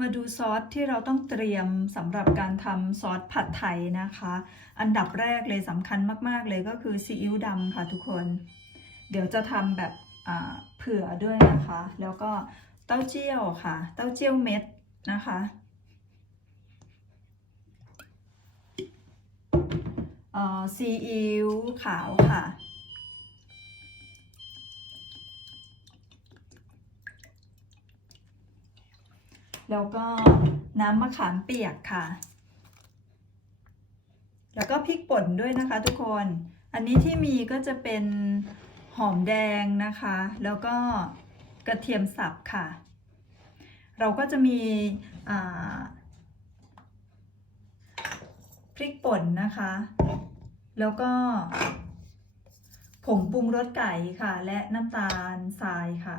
มาดูซอสที่เราต้องเตรียมสำหรับการทำซอสผัดไทยนะคะ อันดับแรกเลยสำคัญมาก ๆ เลยก็คือซีอิ๊วดำค่ะทุกคน เดี๋ยวจะทำแบบเผื่อด้วยนะคะ แล้วก็เต้าเจี้ยวค่ะ เต้าเจี้ยวเม็ดนะคะซีอิ๊วขาวค่ะ แล้วก็น้ำมะขามเปียกค่ะ แล้วก็พริกป่นด้วยนะคะทุกคน อันนี้ที่มีก็จะเป็นหอมแดงนะคะ แล้วก็กระเทียมสับค่ะ เราก็จะมีพริกป่นนะคะ แล้วก็ผงปรุงรสไก่ค่ะ และน้ำตาลทรายค่ะ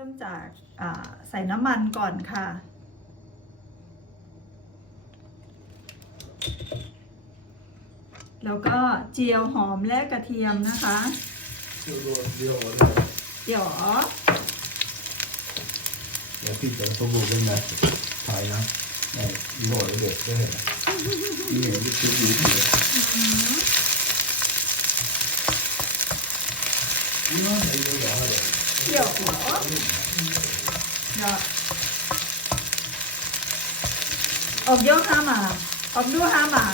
ริ่มจากใส่น้ำมันก่อนค่ะ แล้วก็เจียวหอมและกระเทียมนะคะเจียวเจียวเจียวแล้วพี่จะต้องบอกว่าไงถ่ายนะไอ้หน่อยเด็ดได้เยรอนี่เหรอที่ชิ้นนี้เหรอนี่ว่าไหนเยอะเหรอ เดี๋ยวหออกยกห้าหมาออกดูห้าหมา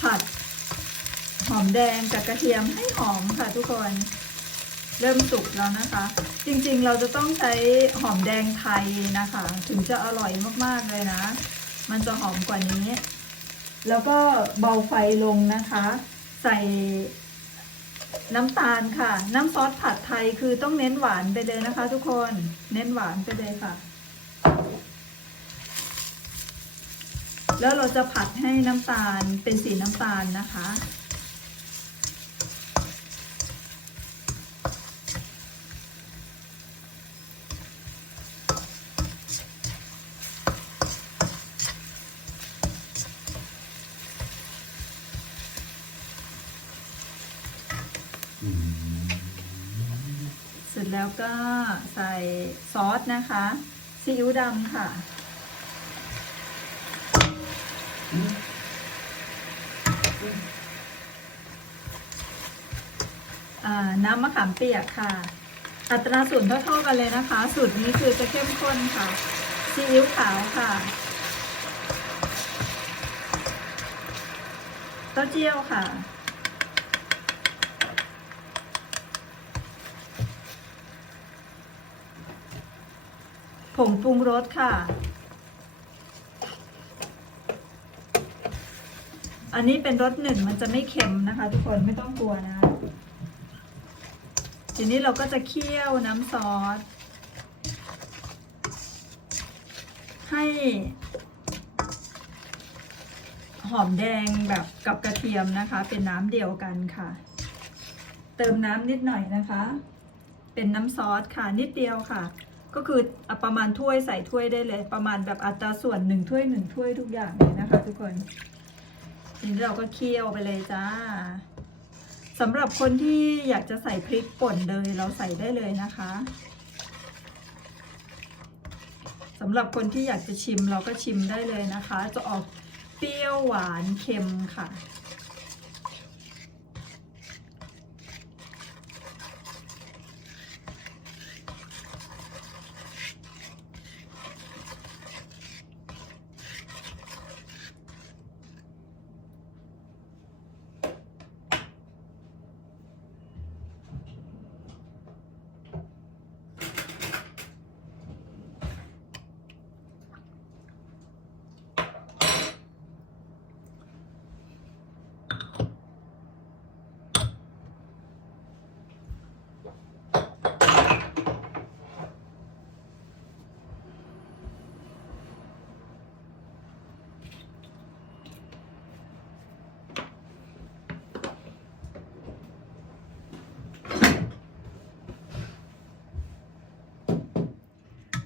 ผัด หอมแดงกับกระเทียมให้หอมค่ะทุกคน เริ่มสุกแล้วนะคะ จริงๆเราจะต้องใช้หอมแดงไทยนะคะ ถึงจะอร่อยมากๆเลยนะ มันจะหอมกว่านี้ แล้วก็เบาไฟลงนะคะ ใส่ น้ำตาลค่ะ น้ำซอสผัดไทยคือต้องเน้นหวานไปเลยนะคะ ทุกคนเน้นหวานไปเลยค่ะ แล้วเราจะผัดให้น้ำตาลเป็นสีน้ำตาลนะคะ ร็จแล้วก็ใส่ซอสนะคะซีอิ๊วดำค่ะ น้ำมะขามเปียกค่ะ อัตราส่วนเท่าๆกันเลยนะคะ สูตรนี้คือจะเข้มข้นค่ะซีอิ๊วขาวค่ะเต้าเจี้ยวค่ะ งปรุงรสค่ะ อันนี้เป็นรสหนึ่งมันจะไม่เค็มนะคะ ทุกคนไม่ต้องกลัวนะ ทีนี้เราก็จะเคี่ยวน้ำซอส ให้หอมแดงแบบกับกระเทียมนะคะ เป็นน้ำเดียวกันค่ะ เติมน้ำนิดหน่อยนะคะ เป็นน้ำซอสค่ะนิดเดียวค่ะ ก็คือเอาประมาณถ้วยใส่ถ้วยได้เลย ประมาณแบบอัตราส่วนหนึ่งถ้วยหนึ่งถ้วยทุกอย่างเลยนะคะ ทุกคนทีนี้เราก็เคี่ยวไปเลยจ้าสำหรับคนที่อยากจะใส่พริกป่นเลยเราใส่ได้เลยนะคะสำหรับคนที่อยากจะชิมเราก็ชิมได้เลยนะคะ จะออกเปรี้ยวหวานเค็มค่ะ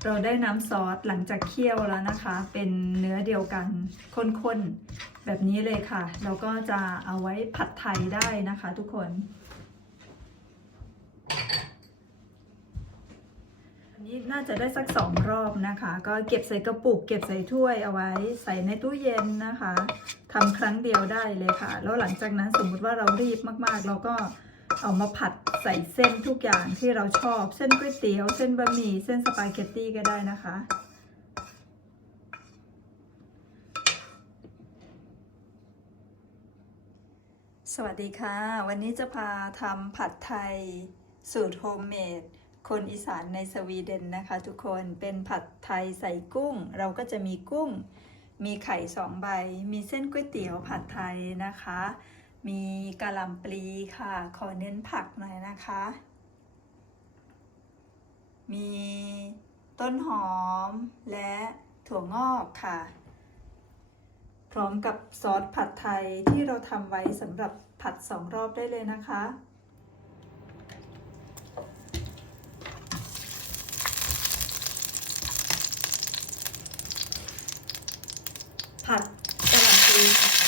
เราได้น้ำซอสหลังจากเคี่ยวแล้วนะคะ เป็นเนื้อเดียวกันข้นๆ แบบนี้เลยค่ะ เราก็จะเอาไว้ผัดไทยได้นะคะทุกคนนี้น่าจะได้สักสองรอบนะคะ ก็เก็บใส่กระปุก เก็บใส่ถ้วยเอาไว้ใส่ในตู้เย็นนะคะทำครั้งเดียวได้เลยค่ะ แล้วหลังจากนั้นสมมติว่าเรารีบมากๆ เราก็ เอามาผัดใส่เส้นทุกอย่างที่เราชอบ เส้นก๋วยเตี๋ยว เส้นบะหมี่ เส้นสปาเกตตี้ก็ได้นะคะ สวัสดีค่ะ วันนี้จะพาทำผัดไทยสูตรโฮมเมดคนอีสานในสวีเดนนะคะทุกคน เป็นผัดไทยใส่กุ้ง เราก็จะมีกุ้ง มีไข่สองใบ มีเส้นก๋วยเตี๋ยวผัดไทยนะคะ มีกะหล่ำปลีค่ะ ขอเน้นผักหน่อยนะคะ มีต้นหอมและถั่วงอกค่ะ พร้อมกับซอสผัดไทยที่เราทำไว้สำหรับผัดสองรอบได้เลยนะคะ ผัดกระหล่ำปลีค่ะ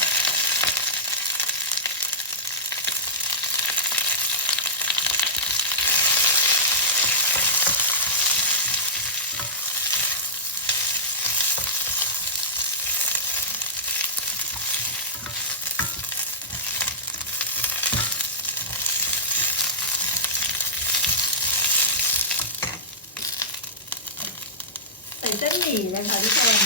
ใสีเลยค่ะทุกคน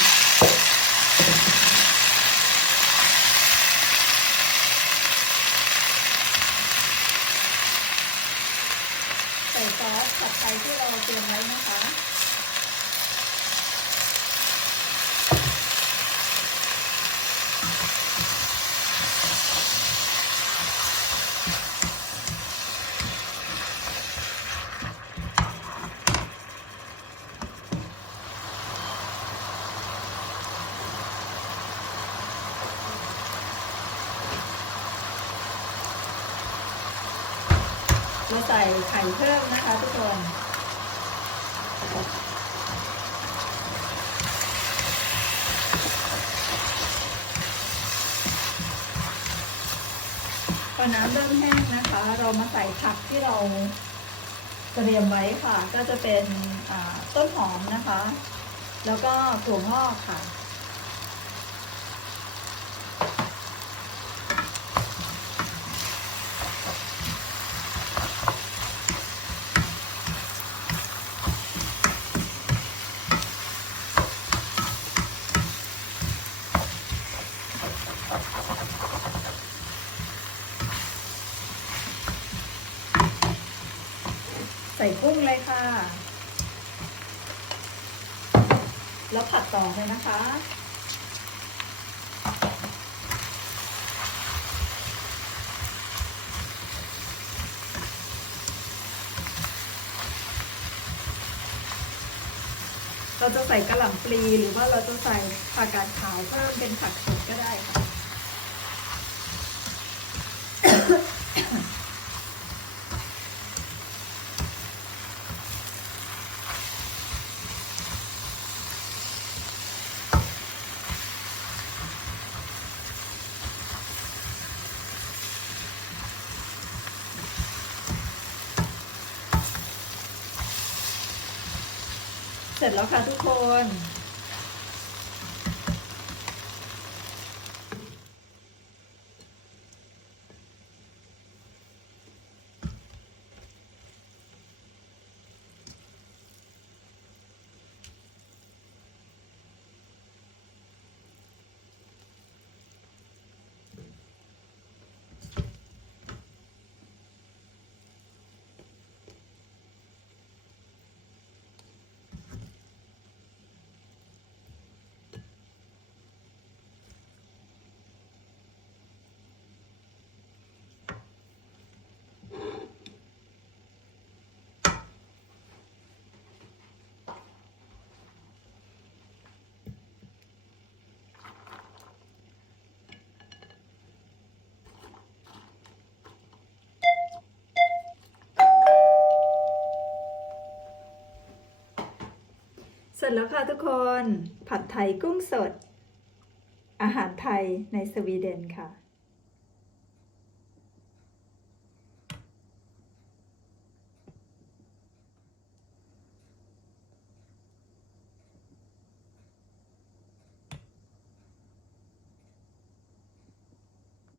ใส่ซอสกับไทยที่เราเตรียมไว้นะคะ เราใส่ไข่เพิ่มนะคะทุกคนพอน้ำเริ่มแห้งนะคะ เรามาใส่ผักที่เราเตรียมไว้ค่ะ ก็จะเป็นต้นหอมนะคะ แล้วก็ถั่วงอกค่ะ ใส่กุ้งเลยค่ะ แล้วผัดต่อเลยนะคะเราจะใส่กระหล่ำปลีหรือว่าเราจะใส่ผักกาดขาวเพิ่มเป็นผักสดก็ได้ค่ะ เสร็จแล้วค่ะทุกคน สร็จแล้วค่ะทุกคน ผัดไทยกุ้งสด อาหารไทยในสวีเดนค่ะ